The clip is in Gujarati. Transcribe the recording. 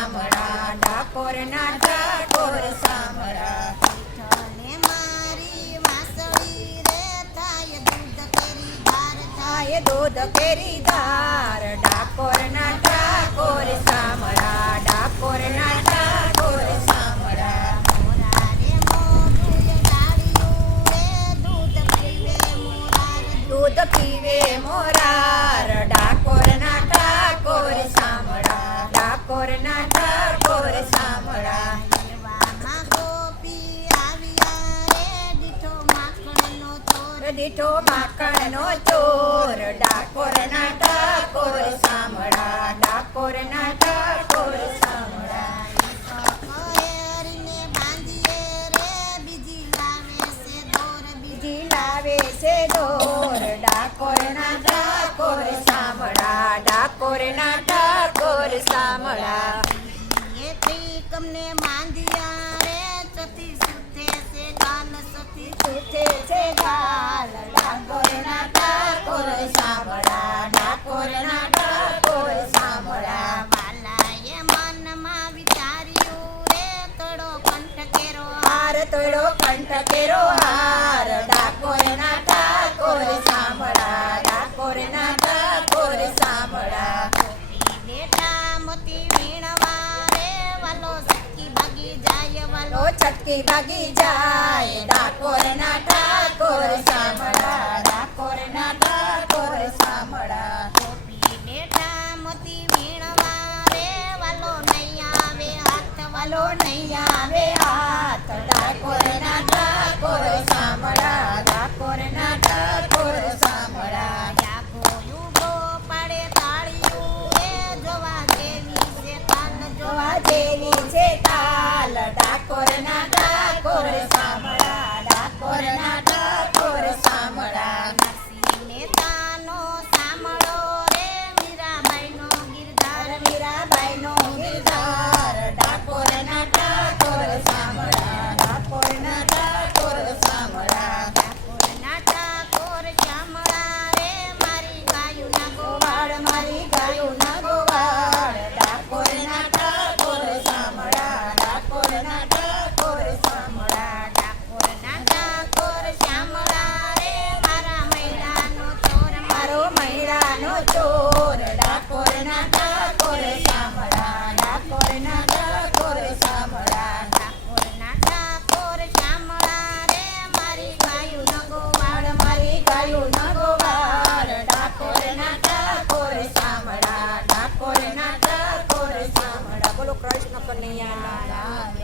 સામળા, ડાકોરના ઠાકોર સામળા. વિઠ્ઠલે મારી વાંસળી રે થાય દૂધ કેરી ધાર થાય દૂધ કેરી ધાર, ડાકોરના ઠાકોર સામળા, ડાકોરના ઠાકોર સામળા. મોરારે મોઢું ડાળિયું રે દૂધ પીવે મોરાર દૂધ પીવે મોરાર, ડાકોરના ઠાકોર સામળા, ડાકોરના ઠાકોર સામળા. એવામાં ગોપી આવ્યા રે દીઠો માખણનો ચોર દીઠો માખણનો ચોર, ડાકોરના ઠાકોર સામળા, ડાકોરના ઠાકોર સામળા. કહેરીને બાંધીએ રે બીજી લાવે છે દોર બીજી લાવે છે દોર, ડાકોરના ઠાકોર સામળા, ડાકોરના ઠાકોર સામળા. એ ત્રિકમને માંધ્યા રે ચતી સુથે છે ગાલ સતી સુથે છે ગાલ, ડાકોરના ઠાકોર સામળા, ડાકોરના ઠાકોર સામળા. વાલાએ મનમાં વિચાર્યું રે તોડો કંઠ કેરો હાર તોડો કંઠ કેરો હાર, ડાકોરના ઠાકોર સામળા, ડાકોરના ઠાકોર સામળા. બેટા મોતી વીણવા રે વાલો સખી ભાગી જાય વાલો લો છટકી ભાગી જાય, ડાકોરના ઠાકોર સામળા, ડાકોરના ઠાકોર સામળા. બેટા મોતી વીણવા રે વાલો નહીં આવે હાથ વાલો નહીં આવે હાથ, ડાકોરના ઠાકોર સામળા, ડાકોરના ઠાકોર સામળા. ડાકો યુગો પાડે તાળિયું રે જોવા જેવી છે તાલ જોવા જેવી છે તાલ, ડાકોરના ઠાકોર સામળા, ડાકોરના ઠાકોર સામળા. નરસિંહ મહેતાનો સાંભળો રે મીરાબાઈનો ગિરધાર મીરાબાઈનો ગિરધાર, ડાકોરના ઠાકોર સામળા, ડાકોરના ઠાકોર સામળા. ઠાકોરના ઠાકોર શ્યામળા રે મારી ગાયું ના ગોવાળ મારી ગાયું ના ગોવાળ, ડાકોરના ઠાકોર સામળા, ડાકોરના ઠાકોર સામળા. ઠાકોરના ઠાકોર શ્યામળા રે મારા મૈલાનો ચોર મારો મહિલાનો ચોર, ડાકોરના ઠાકોર સામળા, ડાકોરના ઠાકોર સામળા. ઠાકોરના ઠાકોર શ્યામળા રે મારી ગાયું ન ગોવાળ મારી ગાયું ના ગોવાળ, ડાકોરના ઠાકોર સામળા, ડાકોરના ઠાકોર સામળા. બોલો કૃષ્ણ કનૈયા લાલ.